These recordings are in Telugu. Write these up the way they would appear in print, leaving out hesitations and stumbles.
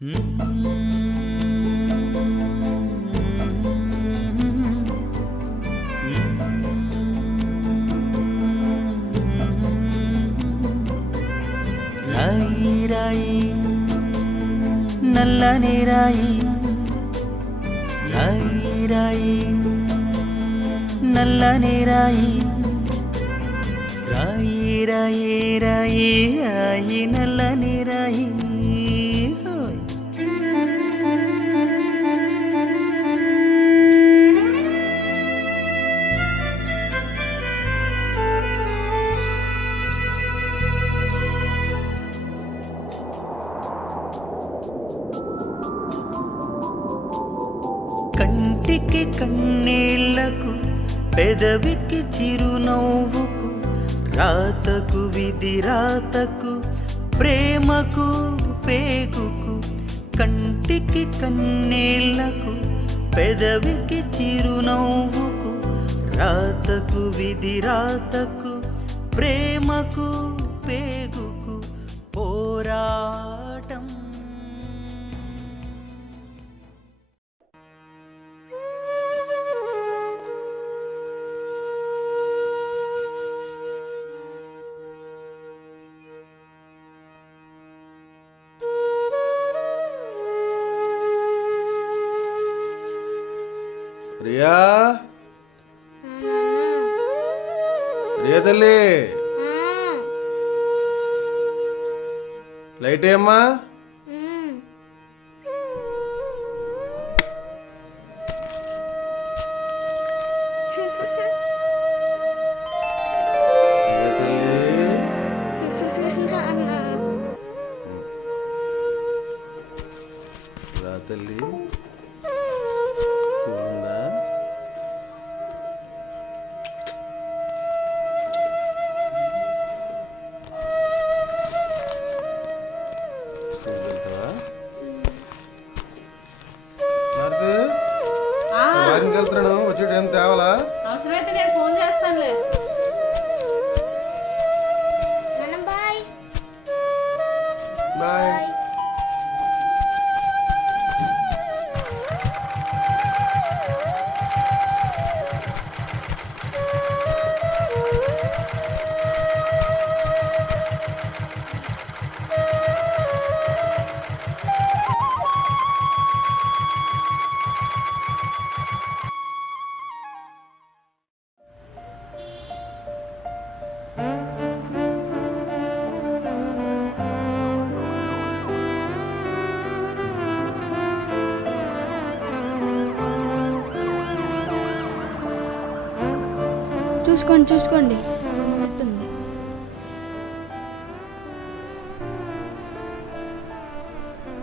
రాయి రాయి నల్లని రాయి, రాయి రాయి నల్లని రాయి, రాయి రాయి రాయి రాయి నల్లని రాయి. కంటికి కన్నీళ్లకు, పెదవికి చిరునవ్వుకు, రాతకు విధి రాతకు, ప్రేమకు పేగుకు. కంటికి కన్నీళ్లకు, పెదవికి చిరునవ్వుకు, రాతకు విధి రాతకు, ప్రేమకు పేగుకు పోరాటం. రియా, రియా తల్లి, లైట్ ఏమ్మా? రా తల్లి, స్కూల్ ఉందా? స్కూల్ వెళ్తావా? వాకింగ్కి వెళ్తున్నాను, వచ్చే టైం తేవాలా? అవసరమైతే నేను ఫోన్ చేస్తానులే. బాయ్. చూసుకోండి చూసుకోండి,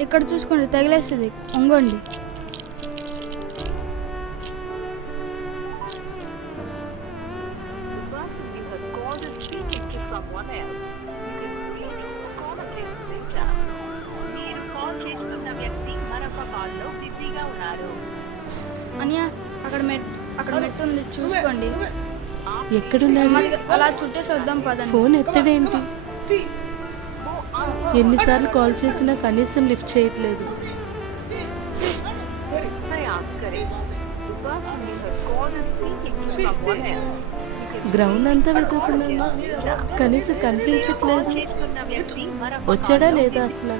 ఇక్కడ చూసుకోండి, తగిలేస్తుంది, ఒంగోండి. అనియా, అక్కడ మెట్టు ఉంది, చూసుకోండి. ఎక్కడున్నాడు? అలా చుట్టేసి వద్దాం పదండి. ఫోన్ ఎత్తడేంటి? ఎన్నిసార్లు కాల్ చేసినా కనీసం లిఫ్ట్ చేయట్లేదు. గ్రౌండ్ అంతా వెతుకుతున్నాను, కనీసం కనిపించట్లేదు. వచ్చాడా లేదా అసలు?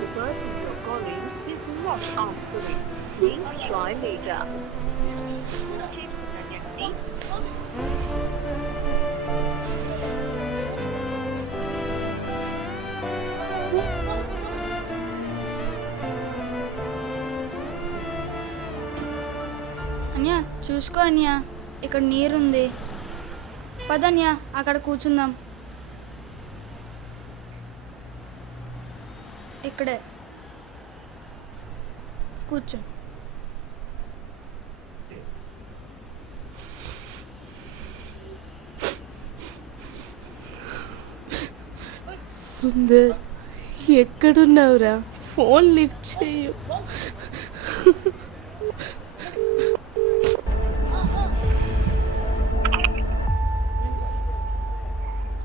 అన్యా చూసుకో అన్యా, ఇక్కడ నీరుంది, పదన్యా అక్కడ కూర్చుందాం. ఇక్కడే కూర్చో. సుందర్, ఎక్కడున్నావురా? ఫోన్ లిఫ్ట్ చేయు.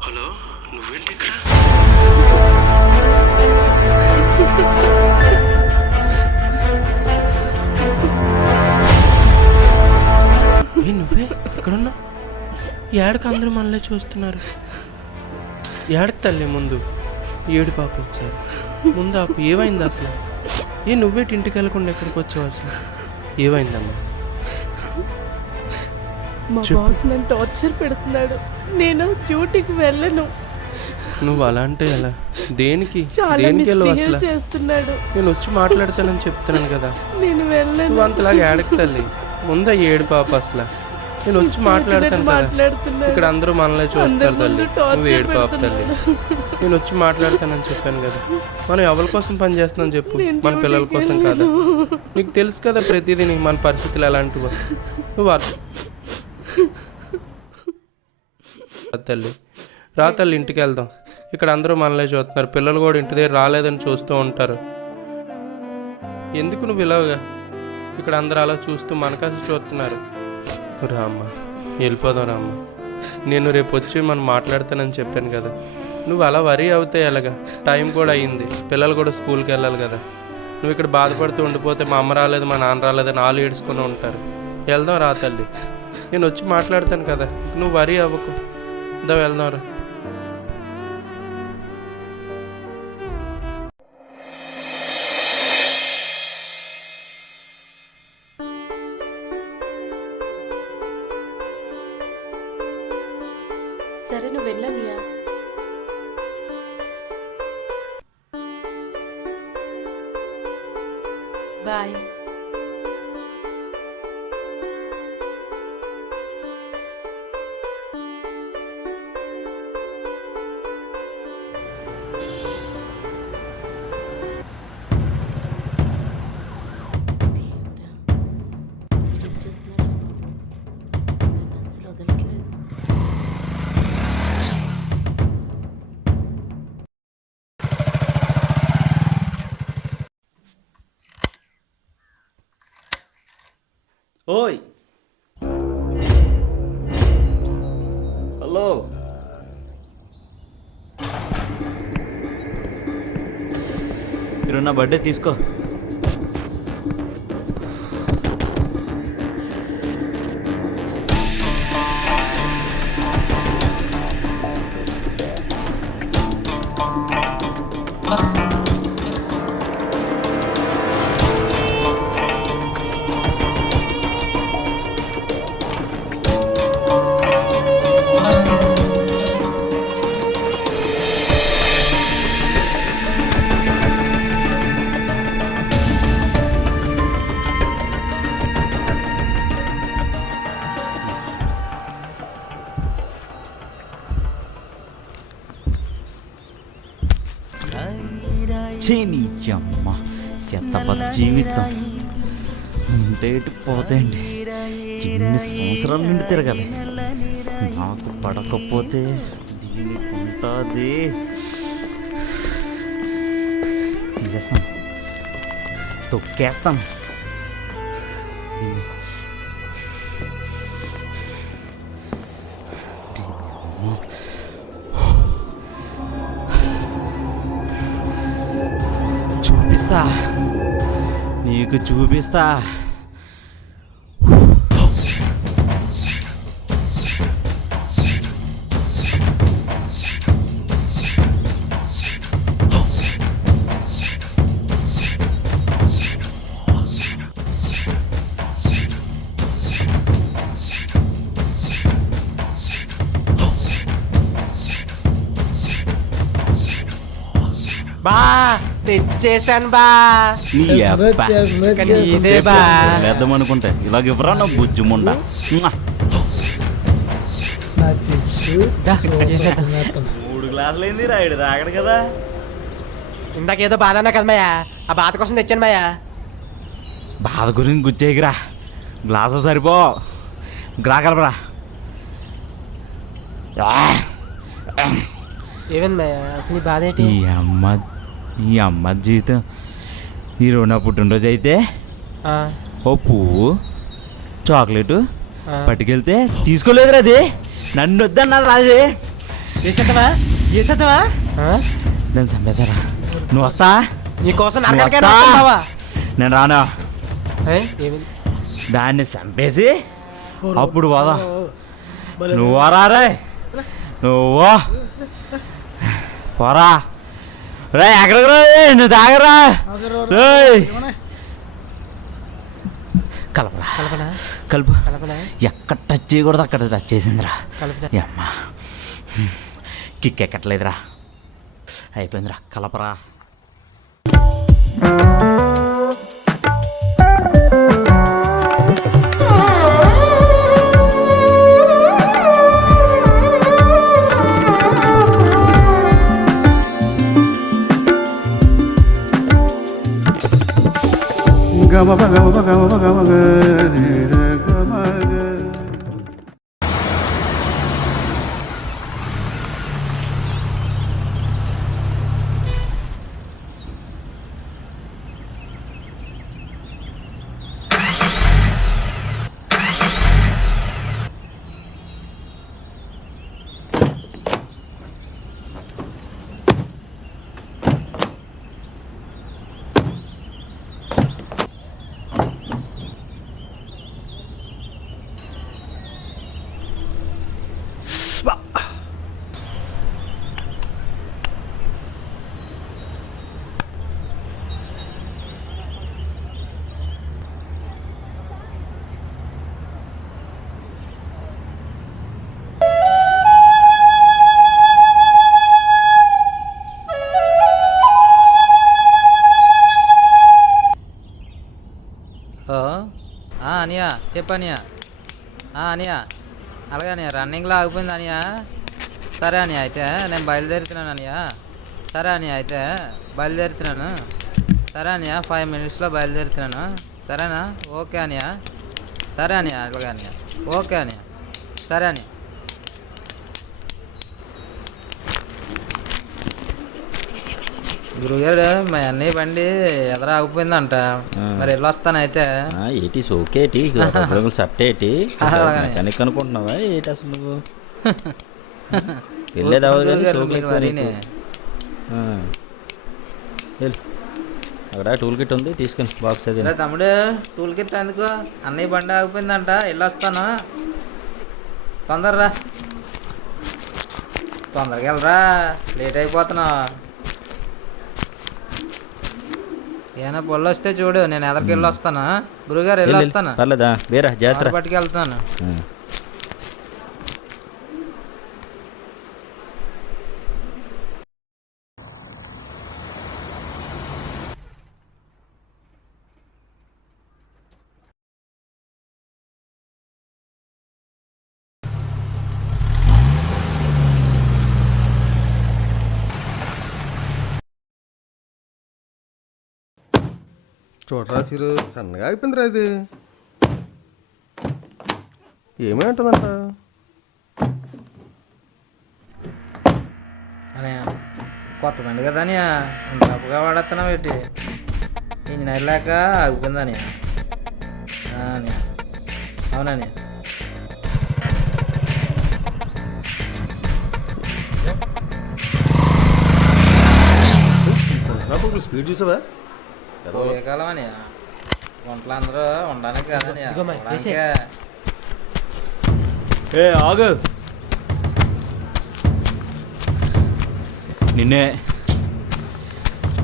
హలో, నువ్వేంటి ఇక్కడ? ఎక్కడున్నా? ఏడకి అందరూ మనలే చూస్తున్నారు. ఏడకి తల్లి ముందు ఏడు పాప వచ్చారు. ముందు ఆపు, ఏమైంది అసలు? నువ్వేటి ఇంటికి వెళ్ళకుండా ఎక్కడికి వచ్చావు అసలు? ఏమైందమ్మా? మా చెప్పు. బాస్ నన్ను టార్చర్ పెడుతున్నాడు. నేను డ్యూటీకి వెళ్ళను. నువ్వు అలా అంటే ఎలా? దేనికి చాలా దేనికి వెళ్ళవు మిస్బిహేవ్ అసలు? చేస్తున్నాడు. నేను వచ్చి మాట్లాడతానని చెప్తున్నాను కదా. నేను వెళ్ళను. నువ్వు అంతలాగా ఏడకి తల్లి ముందు ఏడు పాప అసలు. నేను వచ్చి మాట్లాడతాను కదా. మాట్లాడుతున్నాడు. ఇక్కడ అందరూ మనలే చూస్తారు అందరి తల్లి. ముందు టార్చర్ నువ్వు ఏడు పాప తల్లి. పెడుతున్నాడు. నేను వచ్చి మాట్లాడతానని చెప్పాను కదా. మనం ఎవరి కోసం పని చేస్తున్నాం చెప్పు? నేను మన పిల్లల డ్యూటీకి కోసం కాదా? వెళ్ళను. నీకు తెలుసు కదా ప్రతిదీ మన పరిస్థితులు ఎలాంటివో. నువ్వు తల్లి రా తల్లి, ఇంటికి వెళ్దాం. ఇక్కడ అందరూ మనలే చూస్తున్నారు. పిల్లలు కూడా ఇంటి దగ్గర రాలేదని చూస్తూ ఉంటారు. ఎందుకు నువ్వు ఇలాగా? ఇక్కడ అందరూ అలా చూస్తూ మనకాసి చూస్తున్నారు. రామ్మ, వెళ్ళిపోదాం రామ్మ. నేను రేపు వచ్చి మనం మాట్లాడతానని చెప్పాను కదా. నువ్వు అలా వరీ అవుతే ఎలాగా? టైం కూడా అయ్యింది, పిల్లలు కూడా స్కూల్కి వెళ్ళాలి కదా. నువ్వు ఇక్కడ బాధపడుతూ ఉండిపోతే మా అమ్మ రాలేదు, మా నాన్న రాలేదని వాళ్ళు ఏడుచుకొని ఉంటారు. వెళ్దాం రా తల్లి, నేను వచ్చి మాట్లాడతాను కదా. నువ్వు వరీ అవ్వకు. దా వెళ్దాం రా. సరే నువ్వు వెళ్ళనియా. బాయ్. ఓయ్ హలో, ఈరోజు నా బర్త్డే తీసుకో. చేనియమ్మ ఎంత జీవితం డేట్ పోతాయండి. ఎన్ని సంవత్సరాల నుండి తిరగాలి. నాకు పడకపోతే దీనికి ఉంటుంది. తీసేస్తాను, తొక్కేస్తాను. చూపిస్తా, నీకు చూపిస్తా. బా తెచ్చేసాను బా. నీ అబ్బా. కానీ ఇదే బా. వేద్దాం అనుకుంటే ఇలాగ ఇవ్వరా నా బుజ్జుముండ. మూడు గ్లాసులు అయింది రాయుడు తాగడు కదా. ఇందాకేదో బాధ అన్నా కదా మాయా, ఆ బాధ కోసం తెచ్చాను మాయా. బాధ గురించి గుచ్చేయకురా, గ్లాసులు సరిపో. గ్రాకలరా. ఏమైంది మాయా, అసలు నీ బాధ ఏంటి? ఈ అమ్మ జీవితం. ఈరోజు నా పుట్టినరోజు అయితే ఓ పువ్వు చాక్లెట్ పట్టుకెళ్తే తీసుకోలేదురా. అది నన్ను వద్దన్నది రాది. వేసేద్దామా వేసేద్దామా? నేను చంపేశారా? నువ్వు వస్తా? నీకోసం నేను రానా? ఏమైంది? దాన్ని చంపేసి అప్పుడు పోదా. నువ్వు రారే, నువ్వు పోరా. రే ఎక్కడికి రా, నువ్వు తాగరా. కలపరా, కలుపు. ఎక్కడ టచ్ చేయకూడదు అక్కడ టచ్ చేసిందిరా. అమ్మా కిక్ ఎక్కట్లేదురా, అయిపోయిందిరా. కలపరా. అనియా చెప్పనియా అనియా అలాగే అనియా రన్నింగ్లో ఆగిపోయింది అనియా. సరే అనియా అయితే నేను బయలుదేరుతున్నాను అనియా. సరే అనియా అయితే బయలుదేరుతున్నాను. సరే అనియా 5 minutesలో బయలుదేరుతున్నాను. సరేనా? ఓకే అనియా. సరే అనియా అలాగే అనియా. ఓకే అనియా. సరే అనియా. గురుగారు మా అన్నయ్య బండి ఎదర ఆగిపోయిందంట, మరి వెళ్ళి వస్తాను అయితే. ఏటి సోకేటి సట్టేటి మెకానిక్ అనుకుంటున్నావా ఏటి అసలు నువ్వు? వెళ్ళేది అక్కడ టూల్ కిట్ ఉంది తీసుకుని బాక్స్ అది. తమ్ముడు టూల్ కిట్ ఎందుకు? అన్నయ్య బండి ఆగిపోయిందంట, వెళ్ళి వస్తాను. తొందరరా, తొందరగా వెళ్ళరా, లేట్ అయిపోతున్నావు. ఏమైనా పొల్లు వస్తే చూడు, నేను ఎదరికి వెళ్ళి వస్తాను. గురుగారు వెళ్ళి వస్తాను. పర్లేదా వేరా జాగ్రత్త పట్టుకెళ్తాను. చూడరా చిరు, సన్నగా అయిపోయిందిరా ఇది. ఏమై ఉంటుందంట? అని కొత్త బండి కదా అని ఇంత తప్పుగా వాడేస్తున్నావు ఏంటి? ఇంజనీర్ లేక ఆగిపోయిందని. అవునని స్పీడ్ చూసావా? పోయే కాలం అని వంటలు అందరూ ఉండడానికి కదని. ఆగు, నిన్నే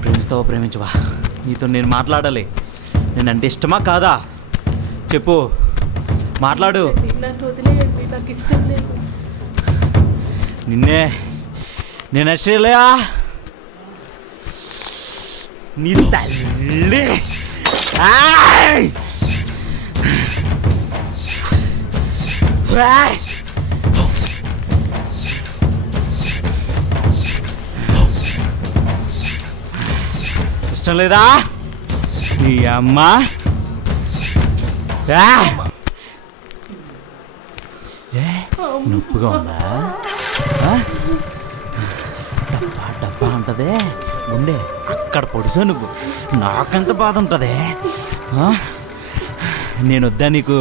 ప్రేమిస్తావా ప్రేమించవా? నీతో నేను మాట్లాడాలి. నేనంటే ఇష్టమా కాదా చెప్పు, మాట్లాడు. నన్ను వదిలేయండి, నాకు ఇష్టం లేదు. నిన్నే నేను ఆస్ట్రేలియా నీ తల్లి. ఇష్టం లేదా నీ అమ్మ? నొప్పిగా ఉందా? డబ్బా డబ్బా ఉంటదే, ఉండే అక్కడ పొడిసా నువ్వు. నాకెంత బాధ ఉంటుంది. నేను వద్దా నీకు?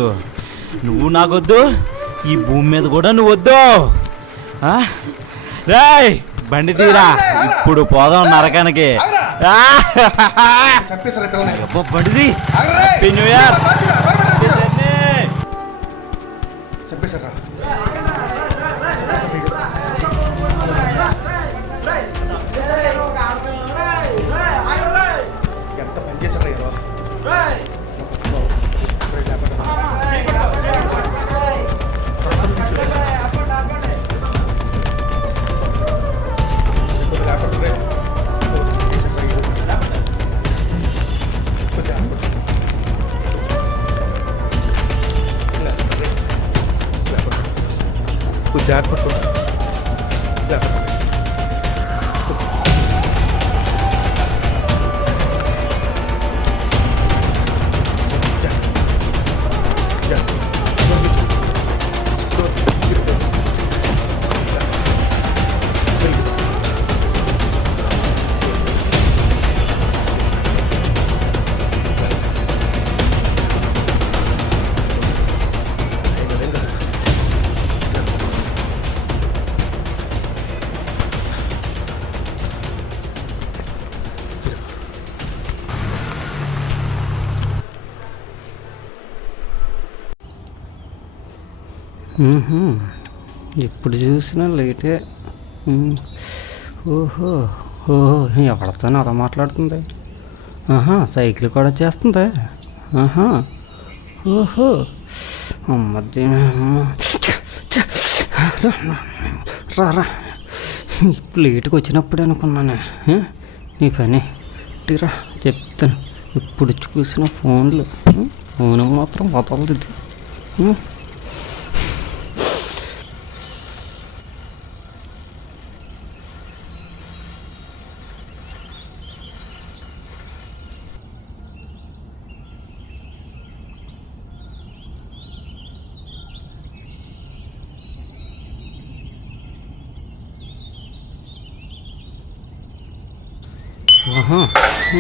నువ్వు నాకొద్దు, ఈ భూమి మీద కూడా నువ్వు వద్దు. రేయ్ బండి తీరా, ఇప్పుడు పోదాం నరకానికి. బండిది హ్యాపీ న్యూ ఇయర్. కొంచెం జాగ్రత్త పట్టుకో. జాగ్రత్త. ఎప్పుడు చూసినా లేటే. ఓహో ఓహో ఎవరితో అలా మాట్లాడుతుంది? సైకిల్ కూడా చేస్తుంది. ఓహో అమ్మది రా ఇప్పుడు లేటుకు వచ్చినప్పుడు అనుకున్నానే నీ పని టీరా చెప్తాను. ఇప్పుడు చూసిన ఫోన్లు ఫోన్ మాత్రం వదలదు ఇది.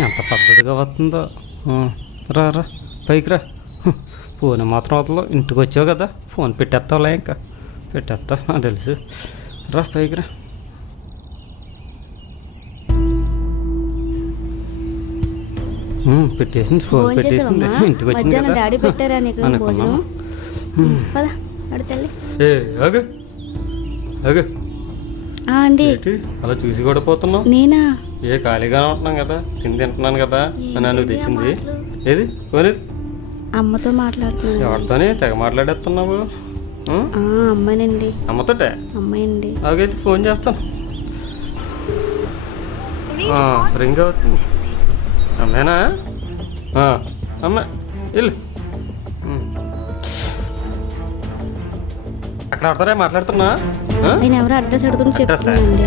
ఎంత పద్ధతిగా వస్తుందో. రా రా పైకి రా. ఫోన్ మాత్రం వదలదు. ఇంటికి వచ్చావు కదా ఫోన్ పెట్టేస్తావులే. ఇంకా పెట్టేస్తావు నాకు తెలుసు. రా పైకి రా. పెట్టేసింది ఫోన్ పెట్టేసింది. ఇంటికి వచ్చింది కదా డాడీ పెట్టారా నీకు భోజనం? పద అడుతల్లి. ఆగు ఆగు. అండి అలా చూసి కూడా పోతున్నావు. నేనా? ఖాళీగానే ఉంటున్నాం కదా, తిండి తింటున్నాను కదా నన్ను తెచ్చింది. ఏది పోనీ అమ్మతో మాట్లాడుతున్నాను. ఎవరితోని తెగ మాట్లాడేస్తున్నావు? అమ్మాయినండి. అమ్మతోటే? అమ్మాయండి. అలాగైతే ఫోన్ చేస్తాను. రింగ్ అవుతుంది. అమ్మేనా? అమ్మ వెళ్ళు. అక్కడ ఆడతారా మాట్లాడుతున్నా? ఆయన ఎవరో అడ్రస్ అడుగుతున్నా చెప్తానండి.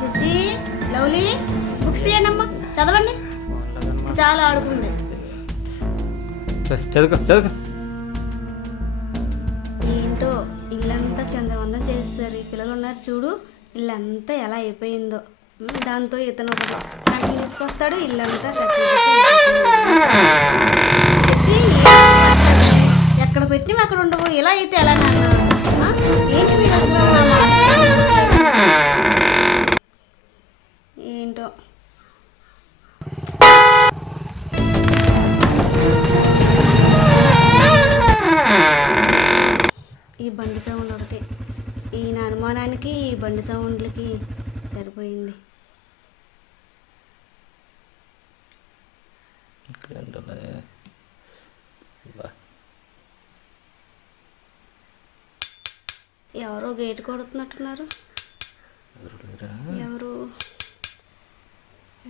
జెస్సీ, లవ్లీ, బుక్స్ తీయండి అమ్మా, చదవండి. చాలా ఆడుకుంది. చదువుకో చదువుకో. ఏంటో ఇల్లంతా చంద్రవందం చేస్తారు. ఈ పిల్లలు ఉన్నారు చూడు, ఇల్లంతా ఎలా అయిపోయిందో. దాంతో ఇతను ఒకటి కట్టి తీసుకొస్తాడు, ఇల్లంతా చేసి ఎక్కడ పెట్టి అక్కడ ఉండవు. ఇలా అయితే ఎలా నాన్న? ఏంటి మీరు అసలు? ఏంటో ఈ బండి సౌండ్ ఒకటి. ఈయన అనుమానానికి ఈ బండి సౌండ్లకి సరిపోయింది. ఎవరో గేట్ కొడుతున్నట్టున్నారు.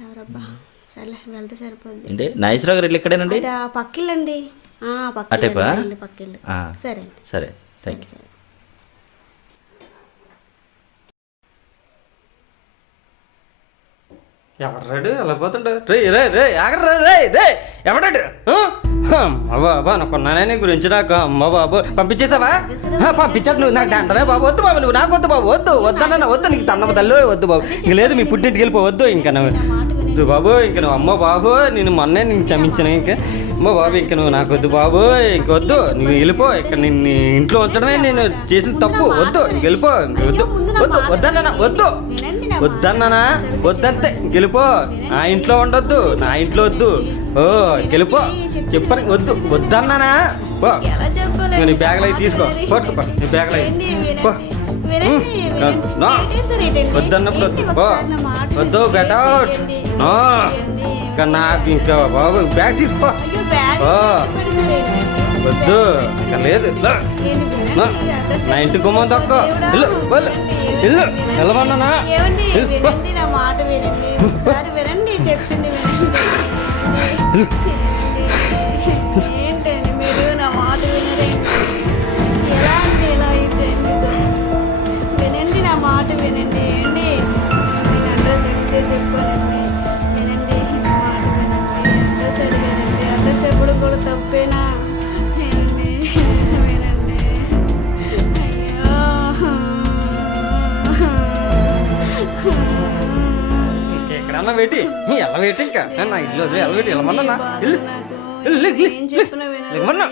ఎవరబ్బా? సర్లే వెళ్తే సరిపోద్ది. అంటే నాగేశ్వరరావు గారు ఇక్కడేనండి? పక్కిళ్ళండి. పక్కిళ్ళు. సరే సరే థ్యాంక్ యూ. ఎవడ్రాడు అలా పోతాడు? రే రే రే ఆగరా రే రే ఎవడాడు? అమ్మా బాబా అనుకున్నానే నీ గురించి. నాకు అమ్మ బాబు పంపించేసావా? పంపించాను. నువ్వు నాకు దండమే బాబు. వద్దు బాబు, నువ్వు నాకు వద్దు బాబు. వద్దన్న వద్దు. నీకు తన్నవ తల్లు వద్దు బాబు. ఇంక లేదు మీ పుట్టింటికి వెళ్ళిపోవద్దు. ఇంకా నువ్వు వద్దు బాబు. ఇంక నువ్వు అమ్మ బాబు నేను మొన్నే నేను క్షమించిన. ఇంకా అమ్మ బాబు ఇంక నువ్వు నాకు వద్దు బాబు. ఇంకొద్దు, నువ్వు వెళ్ళిపో. ఇక్కడ నిన్ను ఇంట్లో ఉంచడమే నేను చేసిన తప్పు. వద్దు ఇంక వెళ్ళిపో. వద్దు వద్దు వద్దన్నా వద్దు వద్దన్నానా? వద్దంతే ఇంకెళ్ళిపో. నా ఇంట్లో ఉండొద్దు, నా ఇంట్లో వద్దు. గెలిపో చెప్పని వద్దు వద్దన్నానా? నీ బ్యాగులు అవి తీసుకో. పట్టుకుపో నీ బ్యాగులు అవి. వినండి, వినండి. నా. ఏంటేసారు ఏంటండి? వద్దన్నప్పుడు ఏంటి వద్దు. ఒకసారి నా మాట వద్దు, వినండి. get out. ఏంటి? నా. ఏంటి? ఇంకా నాకు ఇంకా బాబు బ్యాగ్ తీసుకో. అయ్యో, బ్యాగ్ ఓ. పెడతారు ఏంటండి? వద్దు ఇంకా లేదు లా. ఏంటి వినండి? నా. అడ్రస్ నా ఇంటి గుమ్మం తక్కువ దేవుడా, ఇల్లు వెళ్ళు వినండి, ఇల్లు వినండి. వెళ్ళమన్నానా ఏమండి ఇల్లు, పో. వినండి నా మాట వినండి ఒకసారి వినండి చెప్పింది వినండి ఏంటండి మీరు నా మాట వినరేంటి ఎలా అంటే ఎలా అయితే ఎందుకు వినండి నా మాట వినండి ఏంటి నేను అడ్రస్ అడిగితే చెప్పానండి వినండి నా మాట వినండి అడ్రస్ అడిగానండి అడ్రస్ ఎప్పుడు కూడా తప్పేనా వినండి వినండి అయ్యో ఎక్కడన్నా పెట్టి ఎలా పెట్టి ఇంకా నా ఇల్లు వదిలే ఎలా పెట్టి వెళ్ళమన్నా ఇల్లు ఇల్లు ఏం చెప్పినా వినరు. లేవన్నా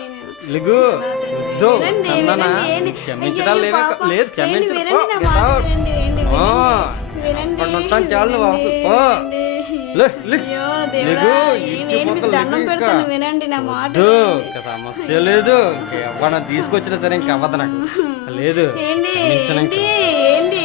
లిగు వద్దు వినండి, అన్నానా వినండి, ఏంటి? క్షమించడం అయ్యో, లేవే పాపం. లేదు ఏంటి, క్షమించడం వినండి నా మాట వినండి, ఏంటి, వినండి. అక్కడ ఉంటాను చాలు నువ్వు అవసరం పో. వినండి. లే, లే. అయ్యో, దేవుడా, లిగు, ఏంటి, ఇచ్చి మీకు పక్కన దండం లిగు ఇంకా. పెడతాను వినండి నా మాట వద్దు వినండి. ఇంకా సమస్య లేదు ఇంకెవ్వడం తీసుకొచ్చినా సరే ఇంక అవ్వదు నాకు లేదు ఏంటి క్షమించను ఇంకా. ఏంటి ఏంటి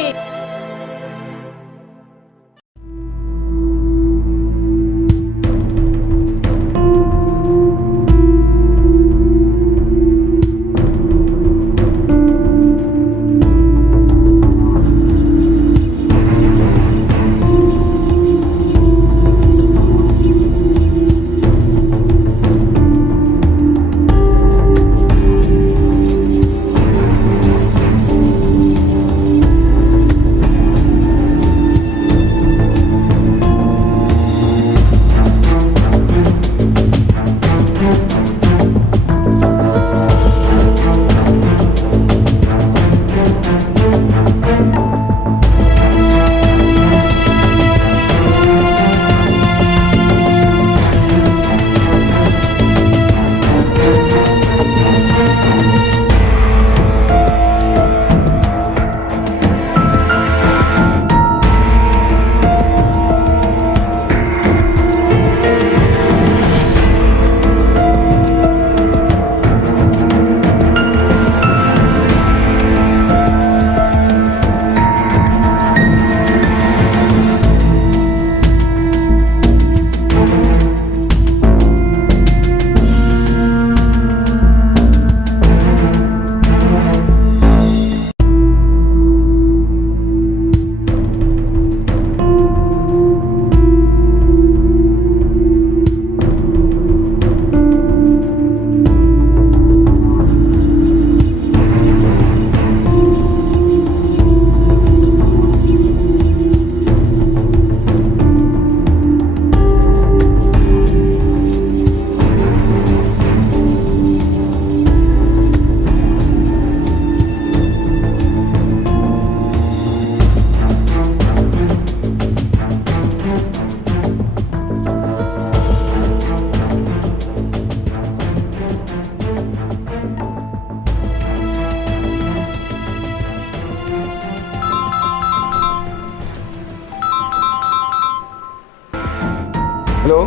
హలో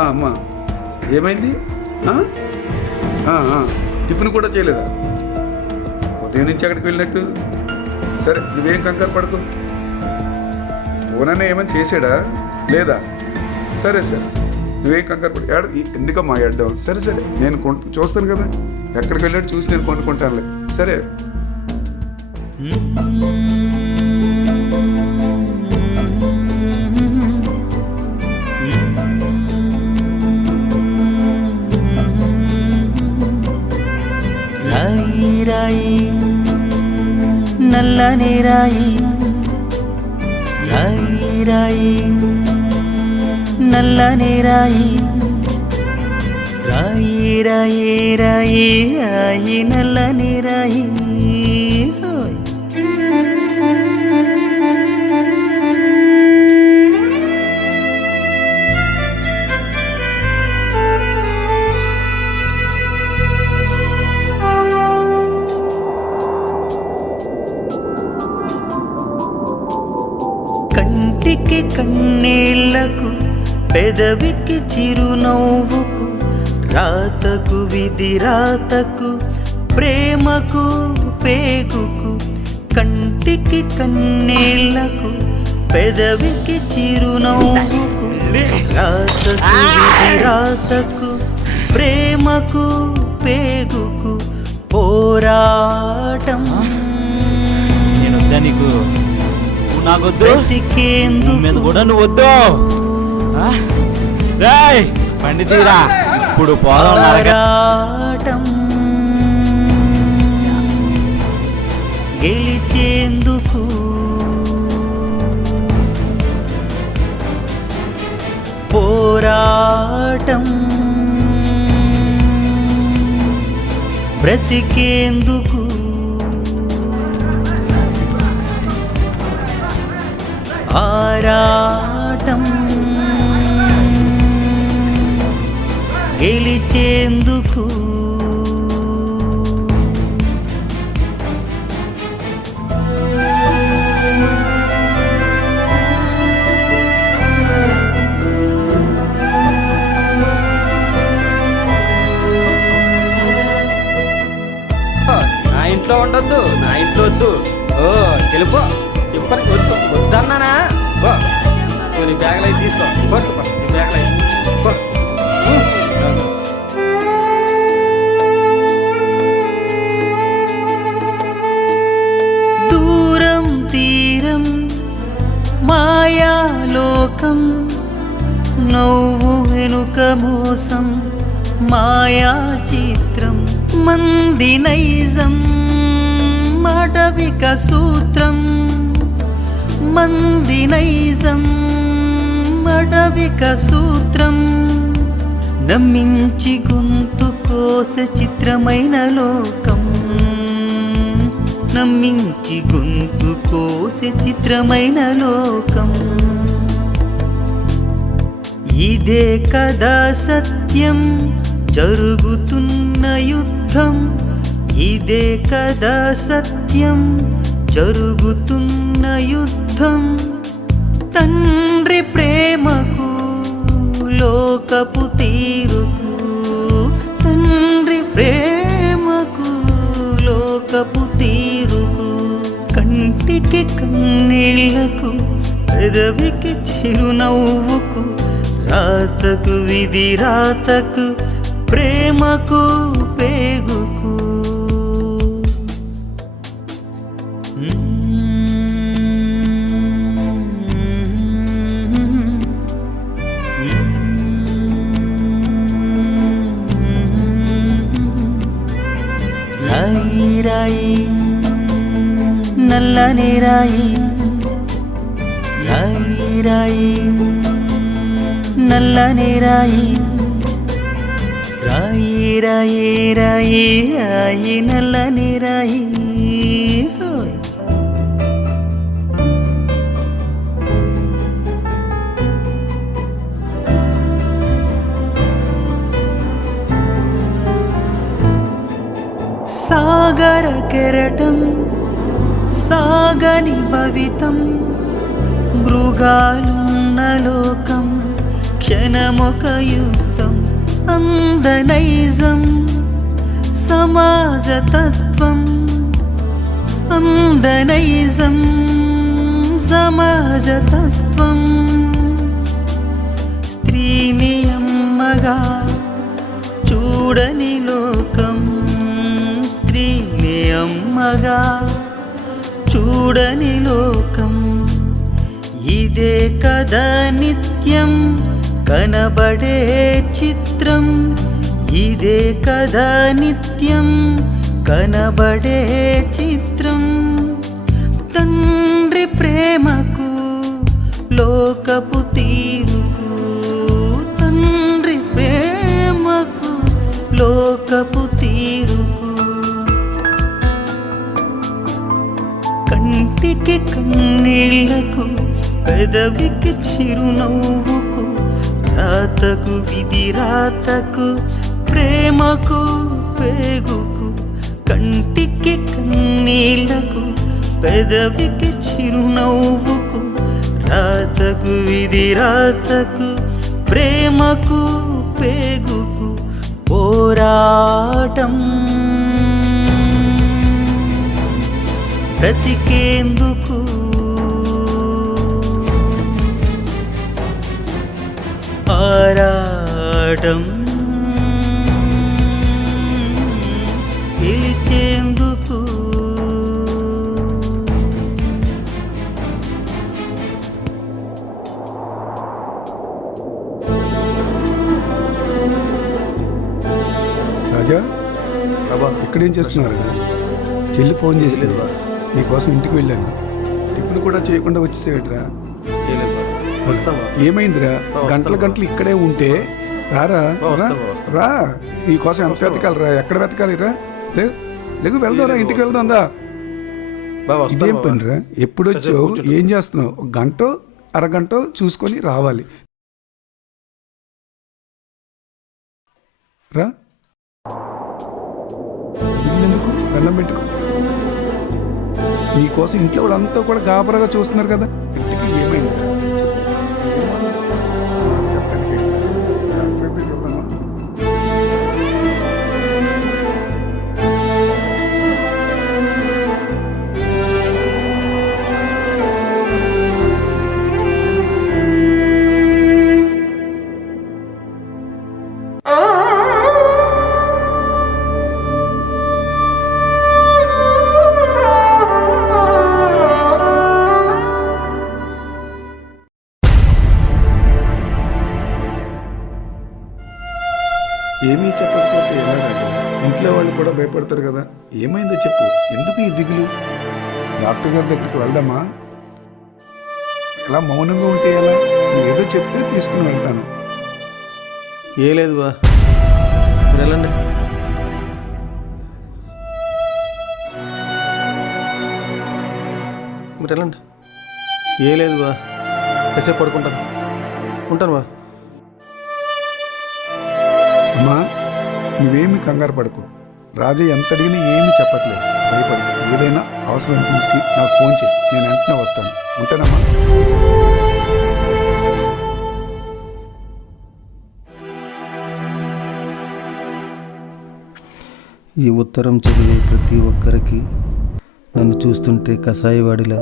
అమ్మా ఏమైంది టిఫిన్ కూడా చేయలేదా ఉదయం నుంచి అక్కడికి వెళ్ళినట్టు సరే నువ్వేం కంగారు పడకు ఫోన్ అన్న ఏమైనా చేసాడా లేదా సరే సరే నువ్వేం కంగారు పడు ఎందుకమ్మా ఏడ్డాం సరే సరే నేను చూస్తాను కదా ఎక్కడికి వెళ్ళాడు చూసి నేను కొనుక్కుంటానులే సరే రాయి రాయి నల్లని రాయి రాయి రాయి నల్లని రాయి రాయి రాయి రాయి రాయి నల్లని రాయి హోయ్. కంటికి కన్నీళ్లకు పెదవికి చిరునవ్వుకు రాతకు విధి రాతకు ప్రేమకు పేగుకు కంటికి కన్నీళ్లకు పెదవికి చిరునవ్వుకు రాతకు విధిరాతకు ప్రేమకు పేగుకు పోరాటం. నేను వద్దా నీకు? నువ్వు నాకొద్దు, బ్రతికేందుకు మీద కూడా నువ్వు వద్దు. రేయ్ బండి తీరా, ఇప్పుడు పోదాం. పోరాటం గెలిచేందుకు పోరాటం బ్రతికేందుకు ఆరాటం గెలిచేందుకు నా ఇంట్లో ఉండొద్దు, నా ఇంట్లో వద్దు. ఓ వెళ్ళిపో, చెప్పని వద్దు వద్దన్నానా. ఓ నువ్వు నీ బ్యాగ్లో అవి తీసుకో, పట్టుకో నీ బ్యాగ్లో అవి. దూరం తీరం మాయాలోకం నవ్వు వెనుక మోసం మాయా చిత్రం మంది నైజం అటవిక సూత్రం మంది నైజం అటవిక సూత్రం నమ్మించి గొంతు కోసే చిత్రమైన లోకం నమ్మించి గొంతు కోసే చిత్రమైన లోకం ఇదే కదా సత్యం జరుగుతున్న యుద్ధం ఇదే కదా సత్యం జరుగుతున్న యుద్ధం తండ్రి ప్రేమకు లోకపు తీరుకు తండ్రి ప్రేమకు లోకపు తీరుకు కంటికి కన్నీళ్లకు పెదవికి చిరునవ్వుకు రాతకు విధి రాతకు ప్రేమకు పేగుకు రాయి రాయి నల్లని రాయి రాయి రాయి నల్లని రాయి రాయి రాయి రాయి రాయి నల్లని రాయి హోయ్. సాగర కెరటం సాగని భవితం మృగాలున్న లోకం క్షణమొక యుద్ధం అందనైజం సమాజతత్వం అందనైజం సమాజతత్వం స్త్రీని అమ్మగా చూడని లోకం స్త్రీని అమ్మగా చూడని లోకం ఇదే కదా నిత్యం కనబడే చిత్రం ఇదే కదా నిత్యం కనబడే చిత్రం తండ్రి ప్రేమకు లోకపు తీరుకు తండ్రి ప్రేమకు లోకపు తీరుకు కంటికి కన్నీళ్లకు పెదవికి చిరునవ్వుకు రాతకు విధి రాతకు ప్రేమకు పేగుకు కంటికి కన్నీళ్లకు పెదవికి చిరునవ్వుకు రాతకు విధి రాతకు ప్రేమకు పేగుకు పోరాటం బ్రతికేందుకు ఆరాటం గెలిచేందుకు రాజా ఇక్కడేం చేస్తున్నారు? చెల్లి ఫోన్ చేసింది, నీకోసం ఇంటికి వెళ్ళాను. టిఫిన్ కూడా చేయకుండా వచ్చేసేట్రా. ఏమైందిరా? గంటలు గంటలు ఇక్కడే ఉంటే రారా, రా. నీకోసం ఎంత వెతకాలిరా? ఎక్కడ వెతకాలి? రా లేకు వెళ్దాంరా, ఇంటికి వెళ్దాందా. ఇదేం పనిరా? ఎప్పుడు వచ్చావు? ఏం చేస్తున్నావు? ఒక గంట అరగంట చూసుకొని రావాలి. రా, ఎందుకు దండం పెట్టుకో. నీకోసం ఇంట్లో వాళ్ళంతా కూడా గాబరాగా చూస్తున్నారు కదా. ఇంటికి ఏమైంది? చెప్పండి. డాక్టర్ దగ్గరికి వెళ్దామా? ఏమీ చెప్పకపోతే ఎలా రాజా? ఇంట్లో వాళ్ళు కూడా భయపడతారు కదా. ఏమైందో చెప్పు, ఎందుకు ఈ దిగులు? డాక్టర్ గారి దగ్గరికి వెళ్దామా? ఎలా మౌనంగా ఉంటే ఎలా? నువ్వు ఏదో చెప్తే తీసుకుని వెళ్తాను. ఏ లేదు బా, మీరు వెళ్ళండి. మీరు వెళ్ళండి. ఏ లేదు బా, కాసేపు పడుకుంటాను. ఉంటాను బా. అమ్మా, నువ్వేమి కంగారు పడుకో. రాజా ఎంత అడిగినా ఏమీ చెప్పట్లేదు. భయపడు. ఏదైనా అవసరం తీసి నాకు ఫోన్ చేయి, నేను వెంటనే వస్తాను. ఉంటానమ్మా. ఈ ఉత్తరం చదివే ప్రతి ఒక్కరికి నన్ను చూస్తుంటే కసాయివాడిలా,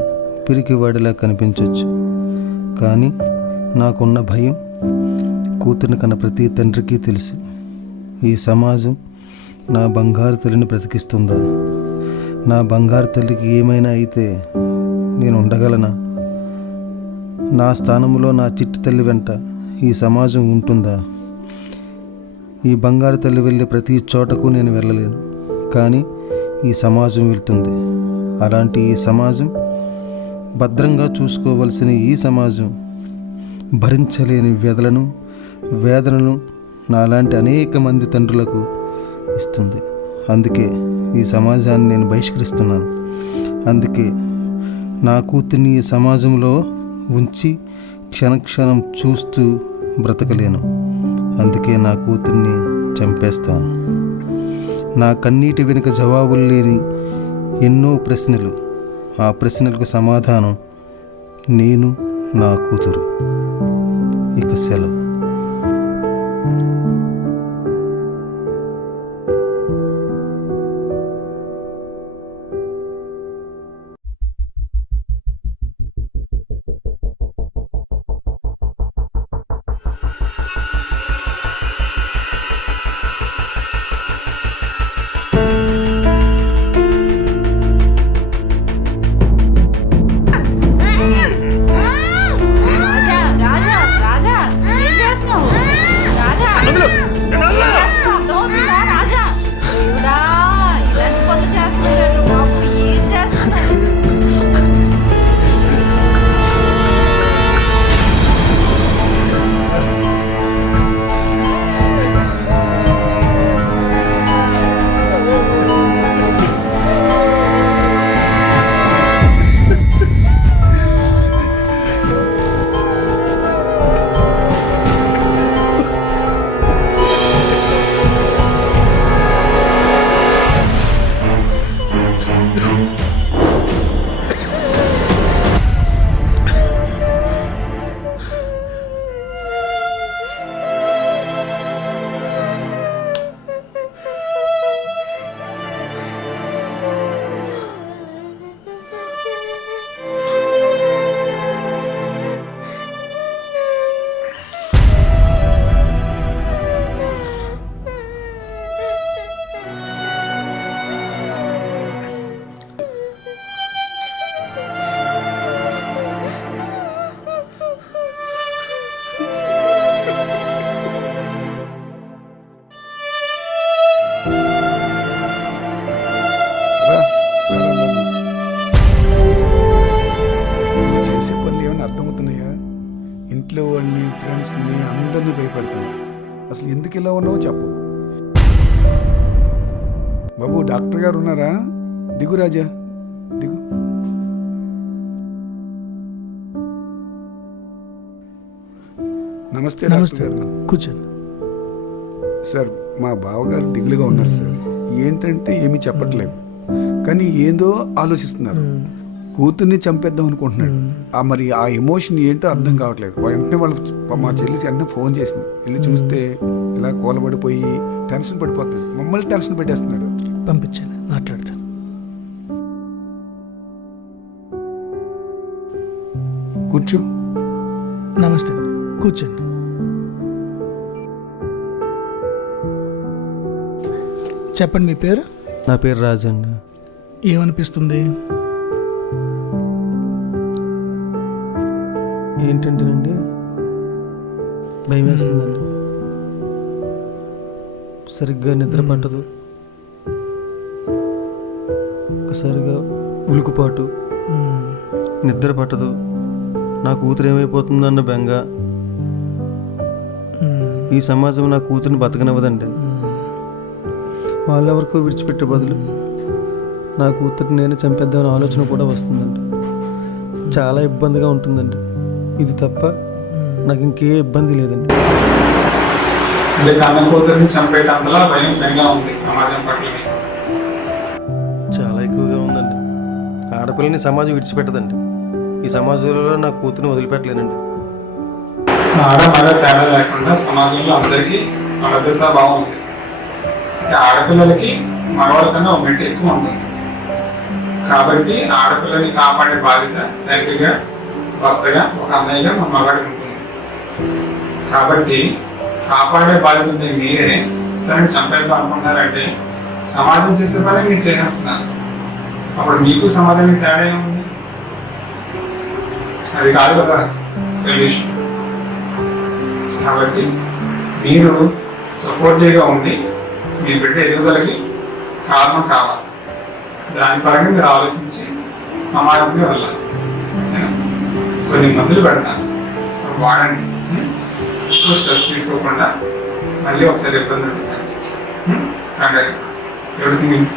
పిరికివాడిలా కనిపించవచ్చు. కానీ నాకున్న భయం కూతురిని కన్న ప్రతి తండ్రికి తెలుసు. ఈ సమాజం నా బంగారు తల్లిని బ్రతికిస్తుందా? నా బంగారు తల్లికి ఏమైనా అయితే నేను ఉండగలనా? నా స్థానంలో నా చిట్టి తల్లి వెంట ఈ సమాజం ఉంటుందా? ఈ బంగారు తల్లి వెళ్ళే ప్రతి చోటకు నేను వెళ్ళలేను, కానీ ఈ సమాజం వెళ్తుంది. అలాంటి ఈ సమాజం, భద్రంగా చూసుకోవలసిన ఈ సమాజం భరించలేని వ్యధలను, వేదనను నాలాంటి అనేక మంది తండ్రులకు ఇస్తుంది. అందుకే ఈ సమాజాన్ని నేను బహిష్కరిస్తున్నాను. అందుకే నా కూతుర్ని ఈ సమాజంలో ఉంచి క్షణక్షణం చూస్తూ బ్రతకలేను. అందుకే నా కూతుర్ని చంపేస్తాను. నా కన్నీటి వెనుక జవాబులు లేని ఎన్నో ప్రశ్నలు. ఆ ప్రశ్నలకు సమాధానం నేను, నా కూతురు. ఇక సెలవు. రాజా రాజా రాజా అసలు ఎందుకు ఇలా ఉన్నావో చెప్పు. బాబు డాక్టర్ గారు ఉన్నారా? దిగు రాజా, దిగు. నమస్తే డాక్టర్ గారు. కూర్చోండి. సార్ మా బావగారు దిగులుగా ఉన్నారు సార్. ఏంటంటే ఏమీ చెప్పట్లేదు, కానీ ఏందో ఆలోచిస్తున్నారు. కూతుర్ని చంపేద్దాం అనుకుంటున్నాడు. మరి ఆ ఎమోషన్ ఏంటో అర్థం కావట్లేదు. వెంటనే మా చెల్లి వెంటనే ఫోన్ చేసింది. వెళ్ళి చూస్తే ఇలా కూలబడిపోయి టెన్షన్ పడిపోతున్నాడు. మమ్మల్ని టెన్షన్ పెట్టేస్తున్నాడు. పంపించాను, మాట్లాడతాను. కూర్చో. నమస్తే అండి, కూర్చోండి. చెప్పండి మీ పేరు. నా పేరు రాజు అండి. ఏమనిపిస్తుంది? ఏంటంటేనండి భయం వేస్తుందండి. సరిగ్గా నిద్ర పట్టదు, ఒకసారిగా ఉలుకుపాటు, నిద్ర పట్టదు. నా కూతురు ఏమైపోతుందన్న బెంగ. ఈ సమాజం నా కూతురిని బతకనివ్వదండి. వాళ్ళెవరికో విడిచిపెట్టే బదులు నా కూతురిని నేనే చంపేద్దామని ఆలోచన కూడా వస్తుందండి. చాలా ఇబ్బందిగా ఉంటుందండి. ఇది తప్ప నాకు ఇంకే ఇబ్బంది లేదండి. అంటే కన్న కూతురిని చంపేటందులో భయం బెంగా ఉంది సమాజం పట్ల. చాలా ఎక్కువగా ఉందండి. ఆడపిల్లని సమాజం విడిచిపెట్టదండి. ఈ సమాజంలో నా కూతురిని వదిలిపెట్టలేనండి. ఆడ మగ తేడా లేకుండా సమాజంలో అందరికీ భద్రతా భావం ఉంది. అయితే ఆడపిల్లలకి మగవాళ్ళ కన్నా ఒక మెట్టు ఎక్కువ ఉంటుంది. కాబట్టి ఆడపిల్లని కాపాడే బాధ్యత తండ్రిగా, భర్తగా, ఒక అన్నయ్యగా మన మగాడికి ఉంటుంది. కాబట్టి కాపాడే బాధ్యత ఉంటే మీరే తనని చంపేద్దాం అనుకున్నారంటే సమాజం చేసే పని మీరు చేసేస్తున్నారు. అప్పుడు మీకు సమాజానికి తేడా ఏముంది? అది కాదు కదా సొల్యూషన్. కాబట్టి మీరు సపోర్టివ్గా ఉండి మీ బిడ్డ ఎదుగుదలకి కారణం కావాలి. దాని పరంగా మీరు ఆలోచించి సమాజంలో వెళ్ళాలి. కొన్ని మందులు పెడతాను, వాడండి. ఎక్కువ స్ట్రెస్ తీసుకోకుండా మళ్ళీ ఒకసారి ఇబ్బందులు ఉంటాయి. ఎవ్రీథింగ్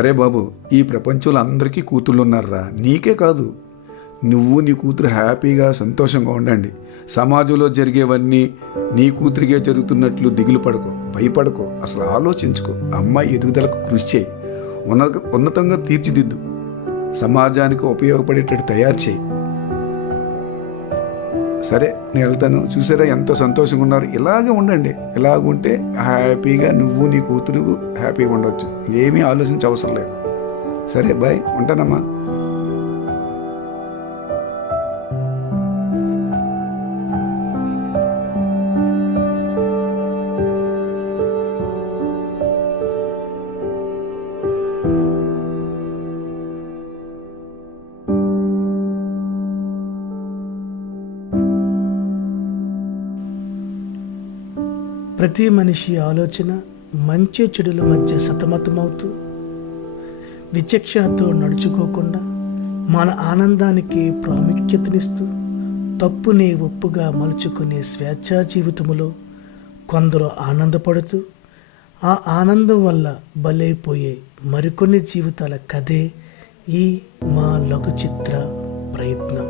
అరే బాబు, ఈ ప్రపంచంలో అందరికీ కూతుళ్ళు ఉన్నారా, నీకే కాదు. నువ్వు నీ కూతురు హ్యాపీగా సంతోషంగా ఉండండి. సమాజంలో జరిగేవన్నీ నీ కూతురికే జరుగుతున్నట్లు దిగులు పడకో, భయపడకో, అసలు ఆలోచించుకో. అమ్మాయి ఎదుగుదలకు కృషి చేయి, ఉన్నతంగా తీర్చిదిద్దు, సమాజానికి ఉపయోగపడేటట్టు తయారు చేయి. సరే నేను వెళ్తాను. చూసారా ఎంత సంతోషంగా ఉన్నారు? ఇలాగే ఉండండి. ఇలాగుంటే హ్యాపీగా నువ్వు నీ కూతురు హ్యాపీగా ఉండవచ్చు. ఏమీ ఆలోచించే అవసరం లేదు. సరే బాయ్, ఉంటానమ్మా. ప్రతి మనిషి ఆలోచన మంచి చెడుల మధ్య సతమతమవుతూ విచక్షణతో నడుచుకోకుండా మన ఆనందానికి ప్రాముఖ్యతనిస్తూ తప్పునే ఒప్పుగా మలుచుకునే స్వేచ్ఛా జీవితములో కొందరు ఆనందపడుతూ ఆ ఆనందం వల్ల బలైపోయే మరికొన్ని జీవితాల కథే ఈ మా లఘు చిత్ర ప్రయత్నం.